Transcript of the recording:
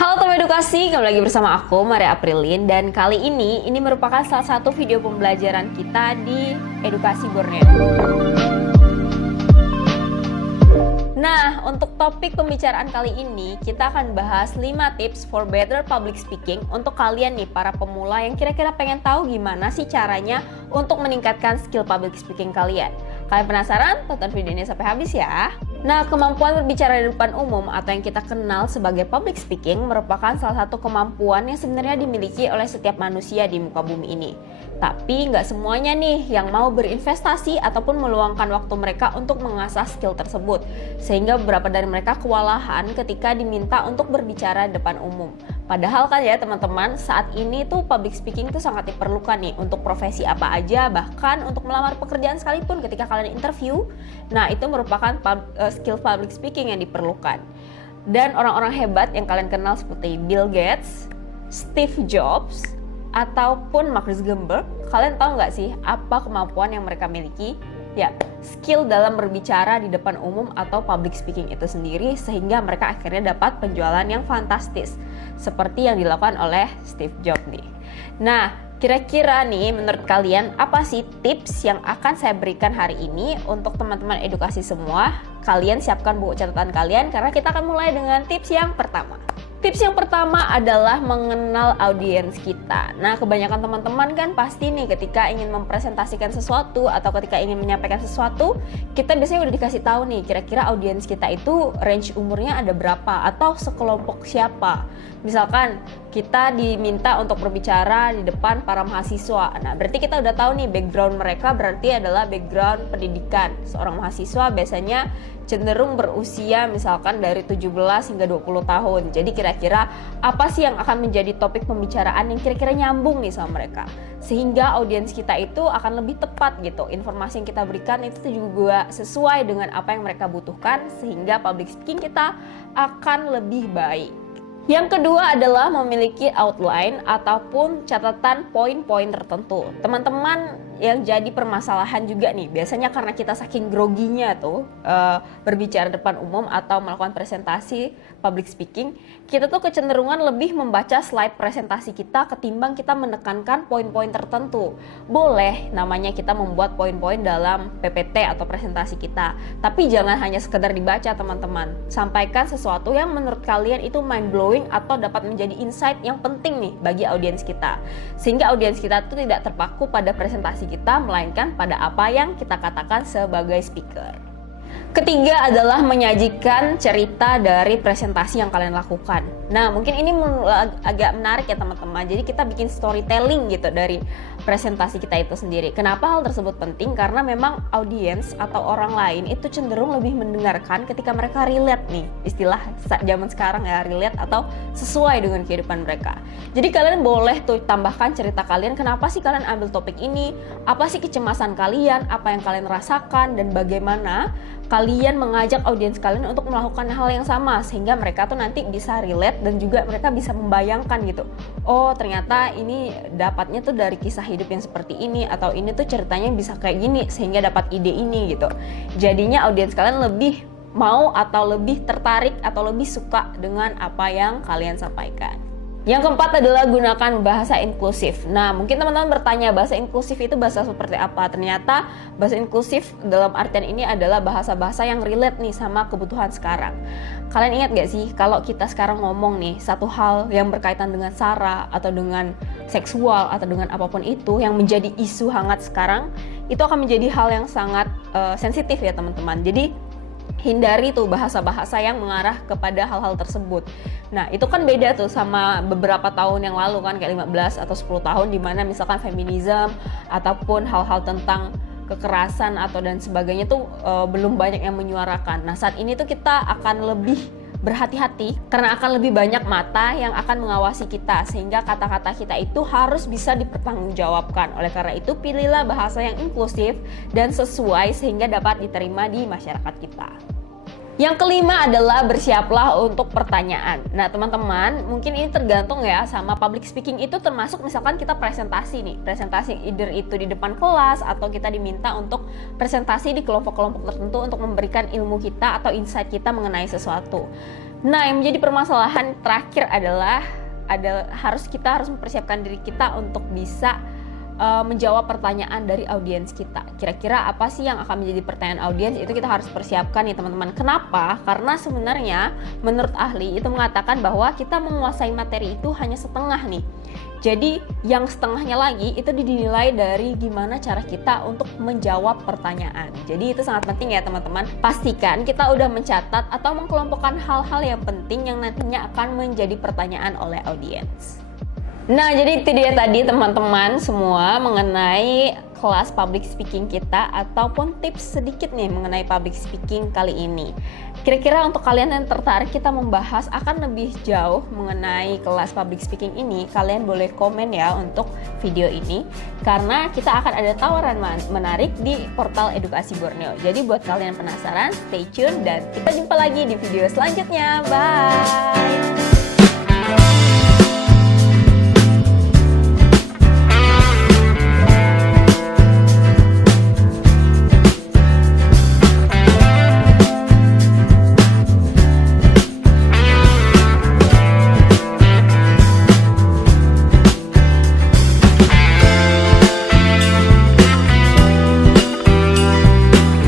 Halo teman edukasi, kembali lagi bersama aku Maria Aprilin. Dan kali ini merupakan salah satu video pembelajaran kita di Edukasi Borneo. Nah, untuk topik pembicaraan kali ini kita akan bahas 5 tips for better public speaking untuk kalian nih para pemula yang kira-kira pengen tahu gimana sih caranya untuk meningkatkan skill public speaking kalian. Kalian penasaran? Tonton video ini sampai habis ya. Nah, kemampuan berbicara di depan umum atau yang kita kenal sebagai public speaking merupakan salah satu kemampuan yang sebenarnya dimiliki oleh setiap manusia di muka bumi ini. Tapi nggak semuanya nih yang mau berinvestasi ataupun meluangkan waktu mereka untuk mengasah skill tersebut. Sehingga beberapa dari mereka kewalahan ketika diminta untuk berbicara di depan umum. Padahal kan ya teman-teman, saat ini tuh public speaking tuh sangat diperlukan nih untuk profesi apa aja, bahkan untuk melamar pekerjaan sekalipun ketika kalian interview. Nah, itu merupakan skill public speaking yang diperlukan. Dan orang-orang hebat yang kalian kenal seperti Bill Gates, Steve Jobs, ataupun Mark Zuckerberg, kalian tahu nggak sih apa kemampuan yang mereka miliki? Ya, skill dalam berbicara di depan umum atau public speaking itu sendiri, sehingga mereka akhirnya dapat penjualan yang fantastis seperti yang dilakukan oleh Steve Jobs nih. Nah, kira-kira nih menurut kalian apa sih tips yang akan saya berikan hari ini untuk teman-teman edukasi semua? Kalian siapkan buku catatan kalian karena kita akan mulai dengan tips yang pertama. Tips yang pertama adalah mengenal audiens kita. Nah, kebanyakan teman-teman kan pasti nih ketika ingin mempresentasikan sesuatu atau ketika ingin menyampaikan sesuatu, kita biasanya udah dikasih tahu nih kira-kira audiens kita itu range umurnya ada berapa atau sekelompok siapa. Misalkan kita diminta untuk berbicara di depan para mahasiswa. Nah, berarti kita udah tahu nih background mereka berarti adalah background pendidikan. Seorang mahasiswa biasanya cenderung berusia misalkan dari 17 hingga 20 tahun. Jadi kira-kira apa sih yang akan menjadi topik pembicaraan yang kira-kira nyambung nih sama mereka. Sehingga audiens kita itu akan lebih tepat gitu. Informasi yang kita berikan itu juga sesuai dengan apa yang mereka butuhkan sehingga public speaking kita akan lebih baik. Yang kedua adalah memiliki outline ataupun catatan poin-poin tertentu. Teman-teman yang jadi permasalahan juga nih, biasanya karena kita saking groginya tuh berbicara depan umum atau melakukan presentasi public speaking, kita tuh kecenderungan lebih membaca slide presentasi kita ketimbang kita menekankan poin-poin tertentu. Boleh namanya kita membuat poin-poin dalam PPT atau presentasi kita, tapi jangan hanya sekedar dibaca teman-teman. Sampaikan sesuatu yang menurut kalian itu mind blowing atau dapat menjadi insight yang penting nih bagi audiens kita, sehingga audiens kita tuh tidak terpaku pada presentasi kita, melainkan pada apa yang kita katakan sebagai speaker. Ketiga adalah menyajikan cerita dari presentasi yang kalian lakukan. Nah, mungkin ini agak menarik ya teman-teman. Jadi kita bikin storytelling gitu dari presentasi kita itu sendiri. Kenapa hal tersebut penting? Karena memang audiens atau orang lain itu cenderung lebih mendengarkan ketika mereka relate nih. Istilah zaman sekarang ya, relate atau sesuai dengan kehidupan mereka. Jadi kalian boleh tuh tambahkan cerita kalian, kenapa sih kalian ambil topik ini? Apa sih kecemasan kalian? Apa yang kalian rasakan? Dan bagaimana kalian mengajak audiens kalian untuk melakukan hal yang sama sehingga mereka tuh nanti bisa relate dan juga mereka bisa membayangkan gitu. Oh, ternyata ini dapatnya tuh dari kisah hidup yang seperti ini, atau ini tuh ceritanya bisa kayak gini sehingga dapat ide ini gitu. Jadinya audiens kalian lebih mau atau lebih tertarik atau lebih suka dengan apa yang kalian sampaikan. Yang keempat adalah gunakan bahasa inklusif. Nah, mungkin teman-teman bertanya bahasa inklusif itu bahasa seperti apa? Ternyata bahasa inklusif dalam artian ini adalah bahasa-bahasa yang relate nih sama kebutuhan sekarang. Kalian ingat gak sih kalau kita sekarang ngomong nih satu hal yang berkaitan dengan SARA atau dengan seksual atau dengan apapun itu yang menjadi isu hangat sekarang, itu akan menjadi hal yang sangat sensitif ya teman-teman. Jadi hindari tuh bahasa-bahasa yang mengarah kepada hal-hal tersebut. Nah, itu kan beda tuh sama beberapa tahun yang lalu kan, kayak 15 atau 10 tahun dimana misalkan feminisme ataupun hal-hal tentang kekerasan atau dan sebagainya tuh belum banyak yang menyuarakan. Nah, saat ini tuh kita akan lebih berhati-hati karena akan lebih banyak mata yang akan mengawasi kita, sehingga kata-kata kita itu harus bisa dipertanggungjawabkan. Oleh karena itu, pilihlah bahasa yang inklusif dan sesuai sehingga dapat diterima di masyarakat kita. Yang kelima adalah bersiaplah untuk pertanyaan. Nah teman-teman, mungkin ini tergantung ya sama public speaking itu, termasuk misalkan kita presentasi nih, presentasi either itu di depan kelas atau kita diminta untuk presentasi di kelompok-kelompok tertentu untuk memberikan ilmu kita atau insight kita mengenai sesuatu. Nah, yang menjadi permasalahan terakhir adalah kita harus mempersiapkan diri kita untuk bisa menjawab pertanyaan dari audiens kita. Kira-kira apa sih yang akan menjadi pertanyaan audiens, itu kita harus persiapkan nih teman-teman. Kenapa? Karena sebenarnya menurut ahli itu mengatakan bahwa kita menguasai materi itu hanya setengah nih. Jadi yang setengahnya lagi itu dinilai dari gimana cara kita untuk menjawab pertanyaan. Jadi itu sangat penting ya teman-teman. Pastikan kita udah mencatat atau mengkelompokkan hal-hal yang penting yang nantinya akan menjadi pertanyaan oleh audiens. Nah, jadi itu dia tadi teman-teman semua mengenai kelas public speaking kita ataupun tips sedikit nih mengenai public speaking kali ini. Kira-kira untuk kalian yang tertarik kita membahas akan lebih jauh mengenai kelas public speaking ini, kalian boleh komen ya untuk video ini karena kita akan ada tawaran menarik di portal Edukasi Borneo. Jadi buat kalian penasaran, stay tune dan kita jumpa lagi di video selanjutnya. Bye!